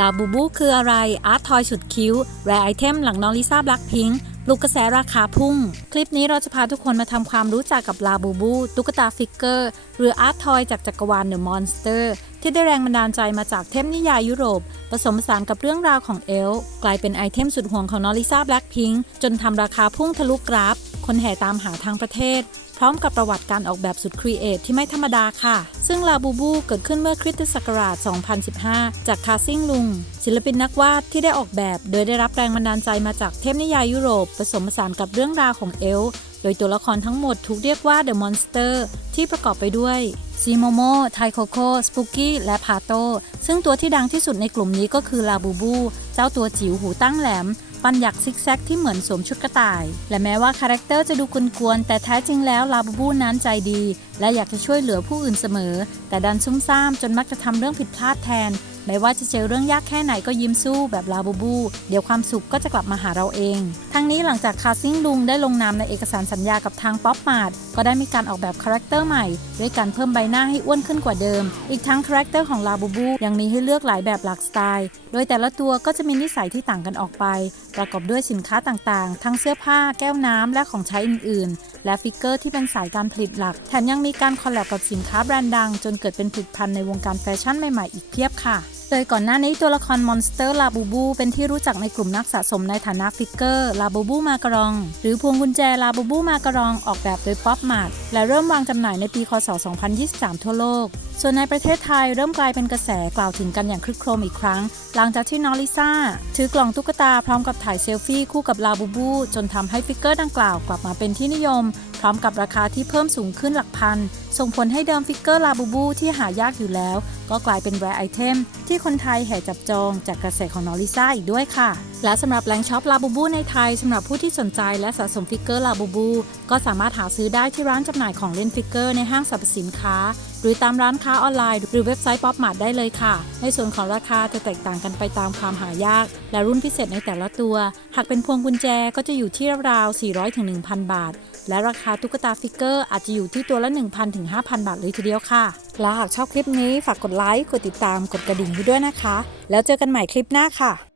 ลาบูบูคืออะไร อาร์ตทอยสุดคิ้ว แรไอเทมหลังน้องลิซ่าแบล็คพิงค์ปลุกกระแสราคาพุ่ง คลิปนี้เราจะพาทุกคนมาทำความรู้จักกับลาบูบู ตุ๊กตาฟิกเกอร์ หรืออาร์ตทอยจากจักรวาลเดอะมอนสเตอร์ที่ได้แรงบันดาลใจมาจากเทพนิยายยุโรป ผสมผสานกับเรื่องราวของเอล กลายเป็นไอเทมสุดห่วงของน้องลิซ่าแบล็คพิงค์จนทำราคาพุ่งทะลุกราฟ คนแห่ตามหาทางประเทศ ร้อมกับประวัติการออกแบบสุดครีเอทที่ไม่ธรรมดาค่ะ ซึ่งลาบูบูเกิดขึ้นเมื่อคริสตศักราช 2015 จากคาซิงลุง ศิลปินนักวาดที่ได้ออกแบบ โดยได้รับแรงบันดาลใจมาจากเทพนิยายยุโรปผสมผสานกับเรื่องราวของเอล โดยตัวละครทั้งหมดถูกเรียกว่าเดอะมอนสเตอร์ที่ประกอบไปด้วยซีโมโม ไทโคโคสปุกี้ และพาโต ซึ่งตัวที่ดังที่สุดในกลุ่มนี้ก็คือลาบูบู เจ้าตัวจิ๋วหูตั้งแหลมฟันหยักซิกแซกที่เหมือนสวมชุดกระต่าย และแม้ว่าคาแรคเตอร์จะดูกวนๆ แต่แท้จริงแล้วลาบูบูนั้นใจดี และอยากจะช่วยเหลือผู้อื่นเสมอ แต่ดันซุ่มซ่ามจนมักจะทำเรื่องผิดพลาดแทน ไม่ว่าจะเจอเรื่องยากแค่ไหนก็ยิ้มสู้แบบลาบูบู เดี๋ยวความสุขก็จะกลับมาหาเราเอง ทั้งนี้หลังจากคาซิ่งลุงได้ลงนามในเอกสารสัญญากับทางป๊อปมาดก็ได้มีการออกแบบคาแรคเตอร์ใหม่ ด้วยการเพิ่มใบหน้าให้อ้วนขึ้นกว่าเดิม อีกทั้งคาแรคเตอร์ของลาบูบูยังมีให้เลือกหลายแบบหลากสไตล์ โดยแต่ละตัวก็จะมีนิสัยที่ต่างกันออกไป ประกอบด้วยสินค้าต่างๆ ทั้งเสื้อผ้า แก้วน้ำและของใช้อื่นๆ และฟิกเกอร์ที่เป็นสายการผลิตหลัก แถมยังมีการคอลแลบกับสินค้าแบรนด์ดัง จนเกิดเป็นผลิตภัณฑ์ในวงการแฟชั่นใหม่ๆ อีกเพียบค่ะ โดยก่อนหน้านี้ตัวละครมอนสเตอร์ลาบูบู เป็นที่รู้จักในกลุ่มนักสะสมในฐานะฟิกเกอร์ลาบูบูมากรอง หรือพวงกุญแจลาบูบูมากรองออกแบบโดยป๊อปมาร์ทและเริ่มวางจำหน่ายในปีคศ 2023 ทั่วโลก ส่วนในประเทศไทยเริ่มกลายเป็นกระแสกล่าวถึงกันอย่างคลึกโครมอีกครั้ง หลังจากที่น้องลิซ่า ถือกล่องตุ๊กตาพร้อมกับถ่ายเซลฟี่คู่กับลาบูบู จนทำให้ฟิกเกอร์ดังกล่าวกลับมาเป็นที่นิยม พร้อมกับราคาที่เพิ่มสูงขึ้นหลักพัน ส่งผลให้เดิมฟิกเกอร์ลาบูบูที่หายากอยู่แล้ว ก็กลายเป็นแรไอเทมที่คนไทยแห่จับจองจากกระแสของน้องลิซ่าอีกด้วยค่ะ และสำหรับแหล่งช็อปลาบูบูในไทยสำหรับผู้ที่สนใจและสะสมฟิกเกอร์ลาบูบูก็สามารถหาซื้อได้ที่ร้านจำหน่ายของเล่นฟิกเกอร์ในห้างสรรพสินค้า หรือตามร้านค้าออนไลน์ หรือเว็บไซต์ป๊อปมาร์ทได้เลยค่ะ ในส่วนของราคาจะแตกต่างกันไปตามความหายาก และรุ่นพิเศษในแต่ละตัว หากเป็นพวงกุญแจก็จะอยู่ที่ราวๆ400-1,000 บาท และราคาตุ๊กตาฟิกเกอร์อาจจะอยู่ที่ตัวละ 1,000-5,000 บาทเลยทีเดียวค่ะ และหากชอบคลิปนี้ฝากกดไลค์ กดติดตาม กดกระดิ่งให้ด้วยนะคะ แล้วเจอกันใหม่คลิปหน้าค่ะ